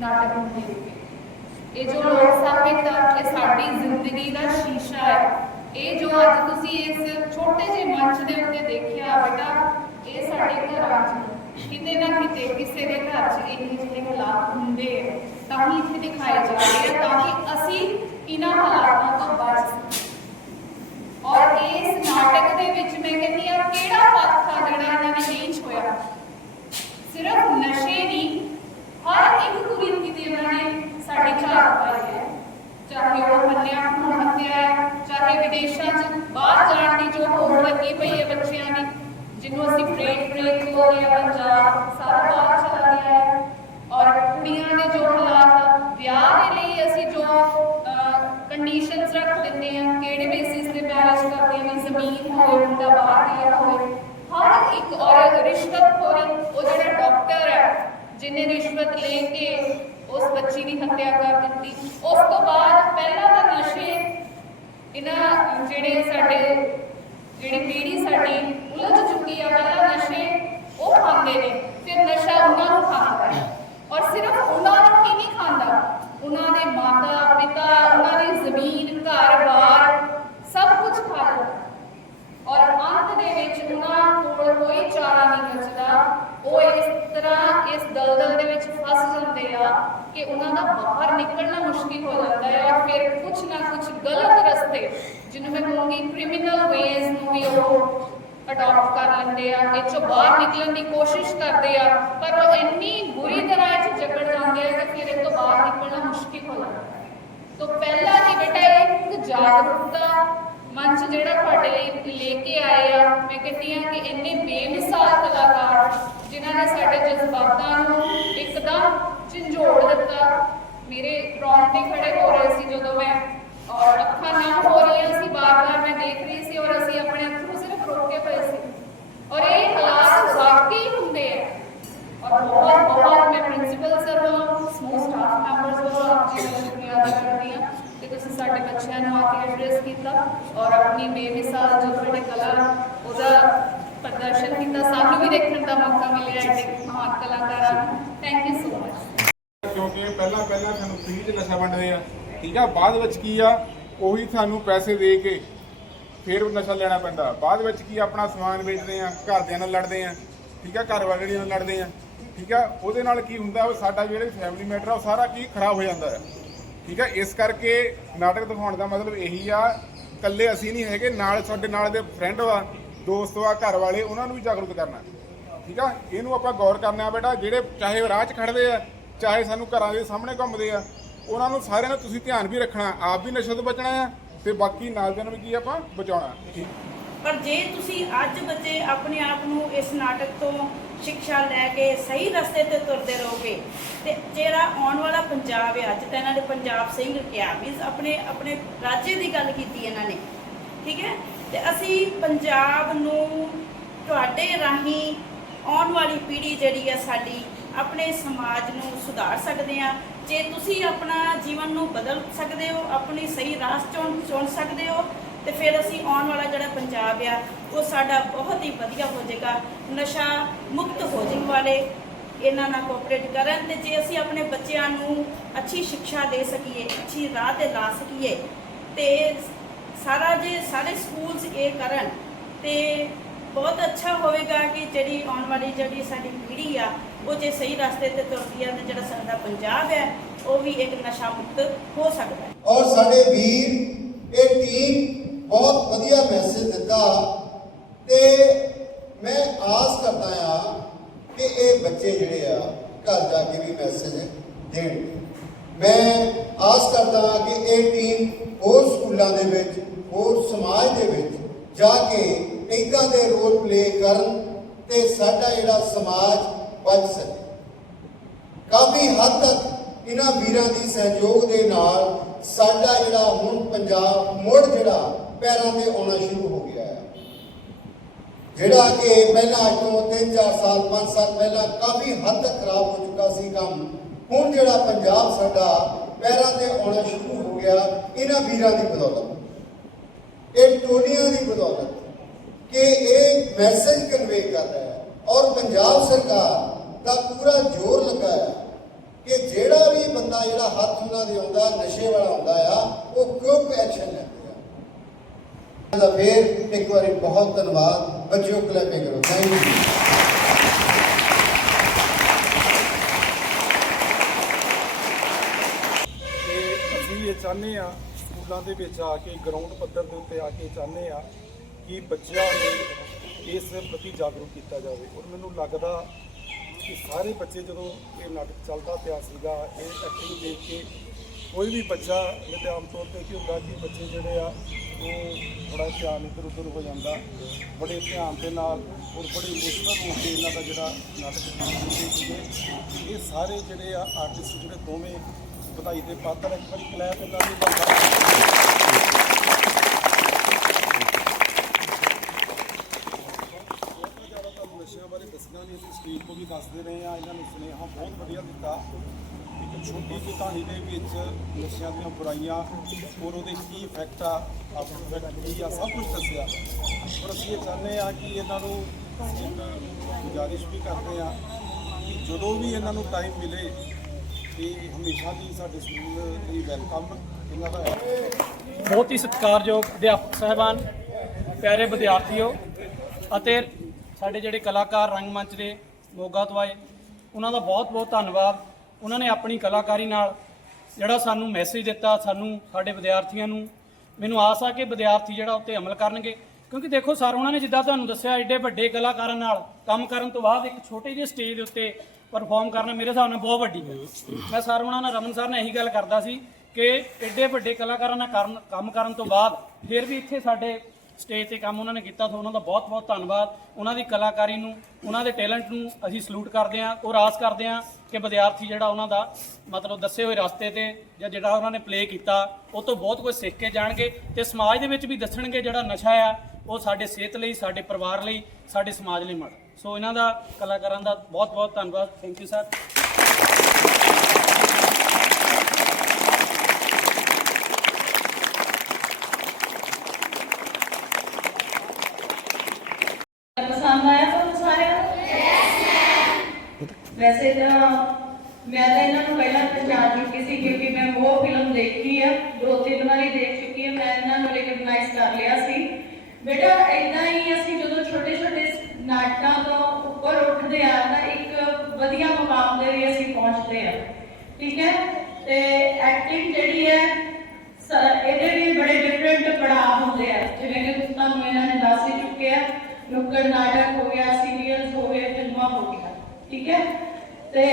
ਨਾਟਕ ਨੂੰ ਦੇਖ ਇਹ ਜੋ ਲੋਕ ਸਾਹਿਤ ਇਹ ਸਾਡੀ ਜ਼ਿੰਦਗੀ ਦਾ ਸ਼ੀਸ਼ਾ ਹੈ। ਇਹ ਜੋ ਅੱਜ ਤੁਸੀਂ ਇਸ ਛੋਟੇ ਜਿਹੇ ਮੰਚ ਦੇ ਉੱਤੇ ਦੇਖਿਆ ਬੇਟਾ, ਇਹ ਸਾਡੇ ਘਰਾਂ 'ਚ ਕਿਤੇ ਨਾ ਕਿਤੇ ਕਿਸੇ ਦੇ ਘਰ 'ਚ ਇਹ ਜਿਹੇ ਹਾਲਾਤ ਹੁੰਦੇ ਆ। ਤਾਂ ਹੀ ਇੱਥੇ ਦਿਖਾਏ ਜਾ ਆ, ਤਾਂ ਕਿ ਅਸੀਂ ਇਹਨਾਂ ਹਾਲਾਤਾਂ ਤੋਂ ਬਚ ਸਕੀਏ। ਔਰ ਇਸ ਨਾਟਕ ਦੇ ਵਿੱਚ ਮੈਂ ਕਹਿੰਦੀ ਆ ਕਿਹੜਾ ਪੱਖ ਆ ਜਿਹੜਾ ਇਹਨਾਂ ਨੇ ਨਹੀਂ ਛੋਇਆ ਸਿਰਫ ਨਸ਼ੇ ਨਹੀਂ ਹਰ ਇੱਕ ਕੁਰੀਤੀ ਤੇ ਇਹਨਾਂ ਨੇ ਸਾਡੇ ਝਾਕ ਪਾਈ ਹੈ। ਚਾਹੇ ਉਹ ਹੱਤਿਆ ਭਰੂਣ ਹੱਤਿਆ ਹੈ, ਚਾਹੇ ਵਿਦੇਸ਼ਾਂ 'ਚ ਬਾਹਰ ਜਾਣ ਦੀ ਜੋ ਹੋੜ ਲੱਗੀ ਪਈ ਹੈ ਬੱਚਿਆਂ ਦੀ, ਜਿਹਨੂੰ ਅਸੀਂ ਫਰੇਟ ਫਰੇਟ ਬੋਲਦੇ ਆ ਪੰਜਾਬ ਸਾਰਾ ਬਾਹਰ ਚਲਾ ਗਿਆ ਹੈ ਔਰ ਕੁੜੀਆਂ ਦੇ ਜੋ ਹਾਲਾਤ ਆ, ਵਿਆਹ ਦੇ ਲਈ ਅਸੀਂ ਜੋ ਕੰਡੀਸ਼ਨਸ ਰੱਖ ਦਿੰਦੇ ਆ ਕਿਹੜੇ ਬੇਸਿਸ ਤੇ ਮੈਰਿਜ ਕਰਦੇ ਆ ਵੀ ਜ਼ਮੀਨ ਹੋਵੇ ਮੁੰਡਾ ਬਾਹਰ ਗਿਆ ਹੋਵੇ ਹਰ ਇੱਕ ਔਰ ਰਿਸ਼ਵਤਖੋਰੀ ਉਹ ਜਿਹੜਾ ਡਾਕਟਰ ਹੈ ਰਿਸ਼ਵਤ ਲੈ ਕੇ ਉਸ ਬੱਚੀ ਦੀ ਹੱਤਿਆ ਕਰ ਦਿੱਤੀ। ਉਸ ਤੋਂ ਬਾਅਦ ਪਹਿਲਾਂ ਤਾਂ ਨਸ਼ੇ, ਇਹਨਾਂ ਜਿਹੜੇ ਸਾਡੇ, ਜਿਹੜੀ ਪੀੜ੍ਹੀ ਸਾਡੀ ਉਲਝ ਚੁੱਕੀ ਆ, ਪਹਿਲਾਂ ਨਸ਼ੇ ਉਹ ਖਾਂਦੇ ਨੇ, ਫਿਰ ਨਸ਼ਾ ਉਹਨਾਂ ਨੂੰ ਖਾਂਦਾ ਔਰ ਸਿਰਫ ਉਹਨਾਂ ਨੂੰ ਹੀ ਨਹੀਂ ਖਾਂਦਾ, ਉਹਨਾਂ ਦੇ ਮਾਤਾ ਪਿਤਾ ਉਹਨਾਂ ਦੀ ਜ਼ਮੀਨ ਘਰ-ਬਾਰ ਸਭ ਕੁਝ ਖਾਂਦਾ ਔਰ ਅੰਤ ਦੇ ਵਿੱਚ ਉਹਨਾਂ ਕੋਲ ਕੋਈ ਚਾਰਾ ਨਹੀਂ ਬਚਦਾ ਉਹ ਇਸ ਤਰ੍ਹਾਂ ਇਸ ਦਲਦਲ ਦੇ ਵਿੱਚ ਫਸ ਜਾਂਦੇ ਆ ਕਿ ਉਹਨਾਂ ਦਾ ਬਾਹਰ ਨਿਕਲਣਾ ਮੁਸ਼ਕਿਲ ਹੋ ਜਾਂਦਾ ਹੈ ਔਰ ਫਿਰ ਕੁਝ ਨਾ ਕੁਝ ਗਲਤ ਰਸਤੇ ਜਿਹਨੂੰ ਮੈਂ ਕਹੂੰਗੀ ਕ੍ਰਿਮੀਨਲ ਵੇਜ਼ ਨੂੰ ਵੀ ਉਹ ਅਡਾਪਟ ਕਰ ਲੈਂਦੇ ਆ, ਇਹ ਚੋਂ ਬਾਹਰ ਨਿਕਲਣ ਦੀ ਕੋਸ਼ਿਸ਼ ਕਰਦੇ ਆ, ਪਰ ਉਹ ਇੰਨੀ ਬੁਰੀ ਤਰ੍ਹਾਂ ਇਹ ਜਕੜ ਜਾਂਦੇ ਆ ਕਿ ਫਿਰ ਇਹ ਤੋਂ ਬਾਹਰ ਨਿਕਲਣਾ ਮੁਸ਼ਕਿਲ ਹੋ ਜਾਂਦਾ ਹੈ। ਤੋ ਪਹਿਲਾ ਜੀ ਬੇਟਾ, ਇੱਕ ਜਾਗਰੂਕਤਾ ਮੰਚ ਜਿਹੜਾ ਤੁਹਾਡੇ ਲਈ ਲੈ ਕੇ ਆਏ ਆ, ਮੈਂ ਕਹਿੰਦੀ ਆ ਕਿ ਇੰਨੇ ਬੇਮਿਸਾਲ ਕਲਾਕਾਰ ਜਿਨ੍ਹਾਂ ਨੇ ਸਾਡੇ ਜਜ਼ਬਾਤਾਂ ਨੂੰ ਇੱਕਦਮ ਝੰਜੋੜ ਦਿੱਤਾ। ਮੇਰੇ ਰੌਂਗਟੇ ਖੜੇ ਹੋ ਰਹੇ ਸੀ ਜਦੋਂ ਮੈਂ ਔਰ ਅੱਖਾਂ ਨਮ ਹੋ ਰਹੀਆਂ ਸੀ, ਬਾਰ-ਬਾਰ ਮੈਂ ਦੇਖ ਰਹੀ ਸੀ ਔਰ ਅਸੀਂ ਆਪਣੇ ਅੱਖੋਂ ਸਿਰਫ ਰੋਕੇ ਪਏ ਸੀ। ਔਰ ਇਹ ਹਾਲਾਤ ਵਾਕਈ ਹੁੰਦੇ ਆ। ਔਰ ਬਹੁਤ ਬਹੁਤ ਮੈਂ ਪ੍ਰਿੰਸੀਪਲ ਸਰ ਵੱਲੋਂ ਸਮੂਹ ਸਟਾਫ ਮੈਂਬਰਸ ਵੱਲੋਂ ਆਪਣੀ ਸ਼ੁਕਰੀਆ ਅਦਾ ਕਰਦੀ ਹਾਂ ਕਿ ਤੁਸੀਂ ਸਾਡੇ ਬੱਚਿਆਂ ਨੂੰ ਆ ਕੇ ਐਡਰੈਸ ਕੀਤਾ ਔਰ ਆਪਣੀ ਬੇਮਿਸਾਲ ਜੋ ਤੁਹਾਡੀ ਕਲਾ, ਉਹਦਾ ਪ੍ਰਦਰਸ਼ਨ ਕੀਤਾ ਸਾਨੂੰ ਵੀ ਦੇਖਣ ਦਾ ਮੌਕਾ ਮਿਲਿਆ ਐਡੇ ਮਹਾਨ ਕਲਾਕਾਰਾਂ ਨੂੰ ਥੈਂਕ ਯੂ ਸੋ ਮਚ ਕਿਉਂਕਿ ਪਹਿਲਾਂ ਪਹਿਲਾਂ ਸਾਨੂੰ ਫ੍ਰੀ ਚ ਨਸ਼ਾ ਵੰਡਦੇ ਆ, ਠੀਕ ਆ? ਬਾਅਦ ਵਿੱਚ ਕੀ ਆ? ਉਹੀ ਸਾਨੂੰ ਪੈਸੇ ਦੇ ਕੇ ਫਿਰ ਨਸ਼ਾ ਲੈਣਾ ਪੈਂਦਾ। ਬਾਅਦ ਵਿੱਚ ਕੀ ਆਪਣਾ ਸਮਾਨ ਵੇਚਦੇ ਆ, ਘਰਦਿਆਂ ਨਾਲ ਲੜਦੇ ਆ, ਠੀਕ ਆ? ਘਰ ਵਾਲਿਆਂ ਨਾਲ ਲੜਦੇ ਆ, ਠੀਕ ਆ? ਉਹਦੇ ਨਾਲ ਕੀ ਹੁੰਦਾ? ਸਾਡਾ ਜਿਹੜੇ ਫੈਮਿਲੀ ਮੈਟਰ ਆ, ਉਹ ਸਾਰਾ ਕੀ ਖਰਾਬ ਹੋ ਜਾਂਦਾ ਹੈ, ਠੀਕ ਆ? ਇਸ ਕਰਕੇ ਨਾਟਕ ਦਿਖਾਉਣ ਦਾ ਮਤਲਬ ਇਹੀ ਆ, ਇਕੱਲੇ ਅਸੀਂ ਨਹੀਂ ਹੈਗੇ, ਨਾਲ ਸਾਡੇ ਨਾਲ ਦੇ ਫਰੈਂਡ ਆ ਦੋਸਤ, ਆ ਘਰ ਵਾਲੇ, ਉਹਨਾਂ ਨੂੰ ਵੀ ਜਾਗਰੂਕ ਕਰਨਾ। ਠੀਕ ਆ? ਇਹਨੂੰ ਆਪਾਂ ਗੌਰ ਕਰਨਾ ਬੇਟਾ, ਜਿਹੜੇ ਚਾਹੇ ਰਾਹ 'ਚ ਖੜਦੇ ਆ, ਚਾਹੇ ਸਾਨੂੰ ਘਰਾਂ ਦੇ ਸਾਹਮਣੇ ਘੁੰਮਦੇ ਆ, ਉਹਨਾਂ ਨੂੰ ਸਾਰਿਆਂ ਦਾ ਤੁਸੀਂ ਧਿਆਨ ਵੀ ਰੱਖਣਾ, ਆਪ ਵੀ ਨਸ਼ੇ ਤੋਂ ਬਚਣਾ ਆ, ਤੇ ਬਾਕੀ ਨਾਲ ਦਿਆਂ ਨੂੰ ਵੀ ਕੀ ਆਪਾਂ ਬਚਾਉਣਾ। ਪਰ ਜੇ ਤੁਸੀਂ ਅੱਜ ਬੱਚੇ ਆਪਣੇ ਆਪ ਨੂੰ ਇਸ ਨਾਟਕ ਤੋਂ ਸਿੱਖਿਆ ਲੈ ਕੇ ਸਹੀ ਰਸਤੇ ਤੇ ਤੁਰਦੇ ਰਹੋਗੇ, ਤੇ ਜਿਹੜਾ ਆਉਣ ਵਾਲਾ ਪੰਜਾਬ ਹੈ ਅੱਜ ਤਾਂ ਇਹਨਾਂ ਨੇ ਪੰਜਾਬ ਸਿੰਘ ਕਿਹਾ ਵੀ ਆਪਣੇ ਆਪਣੇ ਰਾਜੇ ਦੀ ਗੱਲ ਕੀਤੀ ਇਹਨਾਂ ਨੇ। ਠੀਕ ਹੈ? ਤੇ ਅਸੀਂ ਪੰਜਾਬ ਨੂੰ ਤੁਹਾਡੇ ਰਾਹੀਂ ਆਉਣ ਵਾਲੀ ਪੀੜ੍ਹੀ ਜਿਹੜੀ ਆ ਸਾਡੀ, ਆਪਣੇ ਸਮਾਜ ਨੂੰ ਸੁਧਾਰ ਸਕਦੇ ਆ ਜੇ ਤੁਸੀਂ ਆਪਣਾ ਜੀਵਨ ਨੂੰ ਬਦਲ ਸਕਦੇ ਹੋ, ਆਪਣੀ ਸਹੀ ਰਾਹ ਚੁਣ ਚੁਣ ਸਕਦੇ ਹੋ, ਤੇ ਫਿਰ ਅਸੀਂ ਆਉਣ ਵਾਲਾ ਜਿਹੜਾ ਪੰਜਾਬ ਆ, ਉਹ ਸਾਡਾ ਬਹੁਤ ਹੀ ਵਧੀਆ ਹੋ ਜਾਏਗਾ। ਨਸ਼ਾ ਮੁਕਤ ਹੋ ਜਾਣ ਵਾਲੇ ਇਹਨਾਂ ਨਾਲ ਕੋਆਪਰੇਟ ਕਰਨ ਤੇ ਜੇ ਅਸੀਂ ਆਪਣੇ ਬੱਚਿਆਂ ਨੂੰ ਅੱਛੀ ਸਿੱਖਿਆ ਦੇ ਸਕੀਏ, ਅੱਛੀ ਰਾਹ ਤੇ ਲਾ ਸਕੀਏ, ਤੇ ਸਾਰਾ ਜੇ ਸਾਰੇ ਸਕੂਲਸ ਇਹ ਕਰਨ ਤੇ ਬਹੁਤ ਅੱਛਾ ਹੋਵੇਗਾ ਕਿ ਜਿਹੜੀ ਆਉਣ ਵਾਲੀ ਜਿਹੜੀ ਸਾਡੀ ਪੀੜ੍ਹੀ ਆ, ਉਹ ਜੇ ਸਹੀ ਰਸਤੇ ਤੇ ਤੁਰਦੀ ਆ ਤੇ ਜਿਹੜਾ ਸਾਡਾ ਪੰਜਾਬ ਹੈ, ਉਹ ਵੀ ਇੱਕ ਨਸ਼ਾ ਮੁਕਤ ਹੋ ਸਕਦਾ ਹੈ। ਔਰ ਸਾਡੇ ਵੀਰ, ਇਹ ਟੀਮ ਬਹੁਤ ਵਧੀਆ ਮੈਸੇਜ ਦਿੱਤਾ ਤੇ ਮੈਂ ਆਸ ਕਰਦਾ ਆ ਕਿ ਇਹ ਬੱਚੇ ਜਿਹੜੇ ਆ, ਘਰ ਜਾ ਕੇ ਵੀ ਮੈਸੇਜ ਦੇਣ। ਮੈਂ ਆਸ ਕਰਦਾ ਹਾਂ ਕਿ ਇਹ ਟੀਮ ਹੋਰ ਸਕੂਲਾਂ ਦੇ ਵਿੱਚ, ਹੋਰ ਸਮਾਜ ਦੇ ਵਿੱਚ ਜਾ ਕੇ ਇਦਾਂ ਦੇ ਰੋਲ ਪਲੇ ਕਰਨ ਤੇ ਸਾਡਾ ਜਿਹੜਾ ਸਮਾਜ ਬਚ ਸਕੇ। ਕਾਫੀ ਹੱਦ ਤੱਕ ਇਹਨਾਂ ਵੀਰਾਂ ਦੀ ਸਹਿਯੋਗ ਦੇ ਨਾਲ ਸਾਡਾ ਜਿਹੜਾ ਹੁਣ ਪੰਜਾਬ ਮੁੜ ਜਿਹੜਾ ਪੈਰਾਂ ਤੇ ਆਉਣਾ ਸ਼ੁਰੂ ਹੋ ਗਿਆ ਹੈ। ਜਿਹੜਾ ਕਿ ਪਹਿਲਾਂ ਅੱਜ ਤੋਂ 3-4 ਸਾਲ 5 ਸਾਲ ਪਹਿਲਾਂ ਕਾਫੀ ਹੱਦ ਤੱਕ ਖਰਾਬ ਹੋ ਚੁੱਕਾ ਸੀ ਕੰਮ, ਹੁਣ ਜਿਹੜਾ ਪੰਜਾਬ ਸਾਡਾ ਪੈਰਾਂ ਤੇ ਆਉਣਾ ਸ਼ੁਰੂ ਗਿਆ, ਇਹਨਾਂ ਵੀਰਾਂ ਦੀ ਬਦੌਲਤ। ਇਹ ਟੋਲੀਆਂ ਦੀ ਬਦੌਲਤ ਕਿ ਇਹ ਮੈਸੇਜ ਕਨਵੇ ਕਰ ਰਿਹਾ ਹੈ। ਔਰ ਪੰਜਾਬ ਸਰਕਾਰ ਦਾ ਪੂਰਾ ਜ਼ੋਰ ਲੱਗਾ ਹੈ ਕਿ ਜਿਹੜਾ ਵੀ ਬੰਦਾ ਜਿਹੜਾ ਹੱਥ ਉਹਨਾਂ ਦੇ ਆਉਂਦਾ, ਨਸ਼ੇ ਵਾਲਾ ਹੁੰਦਾ ਆ, ਉਹ ਕੁਇਕ ਐਕਸ਼ਨ ਲੈਂਦੇ ਆ ਦਾ ਫੇਰ ਇੱਕ ਵਾਰੀ ਬਹੁਤ ਧੰਨਵਾਦ। ਬੱਚਿਓ ਕਲੈਪਿੰਗ ਕਰੋ। ਥੈਂਕ ਯੂ ਤੇ ਅਸੀਂ ਇਹ ਚਾਹੁੰਦੇ ਆ ਸਕੂਲਾਂ ਦੇ ਵਿੱਚ ਆ ਕੇ ਗਰਾਊਂਡ ਪੱਧਰ ਦੇ ਉੱਤੇ ਆ ਕੇ ਚਾਹੁੰਦੇ ਆ ਕਿ ਬੱਚਿਆਂ ਨੂੰ ਇਸ ਪ੍ਰਤੀ ਜਾਗਰੂਕ ਕੀਤਾ ਜਾਵੇ। ਔਰ ਮੈਨੂੰ ਲੱਗਦਾ ਕਿ ਸਾਰੇ ਬੱਚੇ ਜਦੋਂ ਇਹ ਨਾਟਕ ਚੱਲਦਾ ਪਿਆ ਸੀਗਾ, ਇਹ ਐਕਟਿੰਗ ਦੇਖ ਕੇ ਕੋਈ ਵੀ ਬੱਚਾ ਨਹੀਂ ਆਮ ਤੌਰ ਤੇ ਕੀ ਹੁੰਦਾ ਕਿ ਬੱਚੇ ਜਿਹੜੇ ਆ, ਉਹ ਬੜਾ ਧਿਆਨ ਇੱਧਰ ਉੱਧਰ ਹੋ ਜਾਂਦਾ, ਬੜੇ ਧਿਆਨ ਦੇ ਨਾਲ ਔਰ ਬੜੇ ਇਮੋਸ਼ਨਲ ਹੋ ਕੇ ਇਹਨਾਂ ਦਾ ਜਿਹੜਾ ਨਾਟਕ ਸੀਗੇ ਇਹ ਸਾਰੇ ਜਿਹੜੇ ਆ ਆਰਟਿਸਟ ਜਿਹੜੇ ਦੋਵੇਂ ਵਧਾਈ ਦੇ ਪਾਤਰ ਇੱਕ ਵਾਰੀ ਕਲੈਪ ਇਹਨਾਂ ਦੀ ਬੰਦਾ ਬਹੁਤਾ ਜ਼ਿਆਦਾ ਨਸ਼ਿਆਂ ਬਾਰੇ ਦੱਸਣਾ ਨਹੀਂ, ਅਸੀਂ ਸਟੇਜ ਤੋਂ ਵੀ ਦੱਸਦੇ ਰਹੇ ਆ ਇਹਨਾਂ ਨੂੰ ਸੁਨੇਹਾ ਬਹੁਤ ਵਧੀਆ ਦਿੱਤਾ। ਇੱਕ ਛੋਟੀ ਜਿਹੀ ਕਹਾਣੀ ਦੇ ਵਿੱਚ ਨਸ਼ਿਆਂ ਦੀਆਂ ਬੁਰਾਈਆਂ ਔਰ ਉਹਦੇ ਕੀ ਇਫੈਕਟ ਆ ਆਫਟਰ ਇਫੈਕਟ ਕੀ ਆ, ਸਭ ਕੁਝ ਦੱਸਿਆ। ਔਰ ਅਸੀਂ ਇਹ ਚਾਹੁੰਦੇ ਆ ਕਿ ਇਹਨਾਂ ਨੂੰ ਇੱਕ ਗੁਜ਼ਾਰਿਸ਼ ਵੀ ਕਰਦੇ ਆ ਕਿ ਜਦੋਂ ਵੀ ਇਹਨਾਂ ਨੂੰ ਟਾਈਮ ਮਿਲੇ ਤੇ ਹਮੇਸ਼ਾ ਦੀ ਸਾਡੇ ਸਕੂਲ ਦੀ ਵੈਲਕਮ ਇਹਨਾਂ ਦਾ ਬਹੁਤ ਹੀ ਸਤਿਕਾਰਯੋਗ ਅਧਿਆਪਕ ਸਾਹਿਬਾਨ, ਪਿਆਰੇ ਵਿਦਿਆਰਥੀਓ ਅਤੇ ਸਾਡੇ ਜਿਹੜੇ ਕਲਾਕਾਰ ਰੰਗਮੰਚ ਦੇ ਮੋਗਾ ਤੋਂ ਆਏ, ਉਹਨਾਂ ਦਾ ਬਹੁਤ ਬਹੁਤ ਧੰਨਵਾਦ। ਉਹਨਾਂ ਨੇ ਆਪਣੀ ਕਲਾਕਾਰੀ ਨਾਲ ਜਿਹੜਾ ਸਾਨੂੰ ਮੈਸੇਜ ਦਿੱਤਾ, ਸਾਨੂੰ ਸਾਡੇ ਵਿਦਿਆਰਥੀਆਂ ਨੂੰ। ਮੈਨੂੰ ਆਸ ਆ ਕਿ ਵਿਦਿਆਰਥੀ ਜਿਹੜਾ ਉੱਤੇ ਅਮਲ ਕਰਨਗੇ। ਕਿਉਂਕਿ ਦੇਖੋ ਸਰ, ਉਹਨਾਂ ਨੇ ਜਿੱਦਾਂ ਤੁਹਾਨੂੰ ਦੱਸਿਆ, ਐਡੇ ਵੱਡੇ ਕਲਾਕਾਰਾਂ ਨਾਲ ਕੰਮ ਕਰਨ ਤੋਂ ਬਾਅਦ ਇੱਕ ਛੋਟੇ ਜਿਹੇ ਸਟੇਜ ਦੇ ਉੱਤੇ ਪਰਫਾਰਮ ਕਰਨਾ ਮੇਰੇ ਹਿਸਾਬ ਨਾਲ ਬਹੁਤ ਵੱਡੀ ਗੱਲ ਮੈਂ ਸਰ ਉਹਨਾਂ ਨਾਲ, ਰਮਨ ਸਰ ਨੇ ਇਹੀ ਗੱਲ ਕਰਦਾ ਸੀ ਕਿ ਐਡੇ ਵੱਡੇ ਕਲਾਕਾਰਾਂ ਨਾਲ ਕਰਨ, ਕੰਮ ਕਰਨ ਤੋਂ ਬਾਅਦ ਫਿਰ ਵੀ ਇੱਥੇ ਸਾਡੇ ਸਟੇਜ ਤੇ ਕੰਮ ਉਹਨਾਂ ਨੇ ਕੀਤਾ, ਸੋ ਉਹਨਾਂ ਦਾ ਬਹੁਤ ਬਹੁਤ ਧੰਨਵਾਦ। ਉਹਨਾਂ ਦੀ ਕਲਾਕਾਰੀ ਨੂੰ, ਉਹਨਾਂ ਦੇ ਟੈਲੈਂਟ ਨੂੰ ਅਸੀਂ ਸਲੂਟ ਕਰਦੇ ਹਾਂ। ਔਰ ਆਸ ਕਰਦੇ ਹਾਂ ਕਿ ਵਿਦਿਆਰਥੀ ਜਿਹੜਾ ਉਹਨਾਂ ਦਾ ਮਤਲਬ ਦੱਸੇ ਹੋਏ ਰਸਤੇ ਤੇ ਜਾਂ ਜਿਹੜਾ ਉਹਨਾਂ ਨੇ ਪਲੇ ਕੀਤਾ, ਉਹ ਤੋਂ ਬਹੁਤ ਕੁਝ ਸਿੱਖ ਕੇ ਜਾਣਗੇ ਤੇ ਸਮਾਜ ਦੇ ਵਿੱਚ ਵੀ ਦੱਸਣਗੇ ਜਿਹੜਾ ਨਸ਼ਾ ਆ, ਉਹ ਸਾਡੇ ਸਿਹਤ ਲਈ, ਸਾਡੇ ਪਰਿਵਾਰ ਲਈ, ਸਾਡੇ ਸਮਾਜ ਲਈ ਮਾੜਾ। ਸੋ ਇਹਨਾਂ ਦਾ ਕਲਾਕਾਰਾਂ ਦਾ ਬਹੁਤ ਬਹੁਤ ਧੰਨਵਾਦ। ਥੈਂਕ ਯੂ ਸਰ ਵੈਸੇ ਤਾਂ ਮੈਂ ਤਾਂ ਇਹਨਾਂ ਨੂੰ ਪਹਿਲਾਂ ਪਛਾਣ ਚੁੱਕੀ ਸੀ ਕਿਉਂਕਿ ਮੈਂ ਉਹ ਫਿਲਮ ਦੇਖੀ ਆ ਦੋ ਤਿੰਨ ਵਾਰੀ ਦੇਖ ਚੁੱਕੀ ਆ ਮੈਂ ਇਹਨਾਂ ਨੂੰ ਰਿਕਗਨਾਈਜ਼ ਕਰ ਲਿਆ ਸੀ ਬੇਟਾ ਇਦਾਂ ਹੀ ਅਸੀਂ ਨਾਟਕਾਂ ਤੋਂ ਉੱਪਰ ਉੱਠਦੇ ਆ ਤਾਂ ਇੱਕ ਵਧੀਆ ਮੁਕਾਮ ਤੇ ਵੀ ਅਸੀਂ ਪਹੁੰਚਦੇ ਆ। ਠੀਕ ਹੈ? ਤੇ ਐਕਟਿੰਗ ਜਿਹੜੀ ਹੈ ਇਹਦੇ ਵੀ ਬੜੇ ਡਿਫਰੈਂਟ ਪੜਾਅ ਹੁੰਦੇ ਆ। ਜਿਵੇਂ ਕਿ ਤੁਹਾਨੂੰ ਇਹਨਾਂ ਨੇ ਦੱਸ ਹੀ ਚੁੱਕੇ ਆ ਨੁੱਕੜ ਨਾਟਕ ਹੋ ਗਿਆ ਸੀਰੀਅਲਸ ਹੋ ਗਏ, ਫਿਲਮਾਂ ਹੋ ਗਿਆ ਠੀਕ ਹੈ? ਤੇ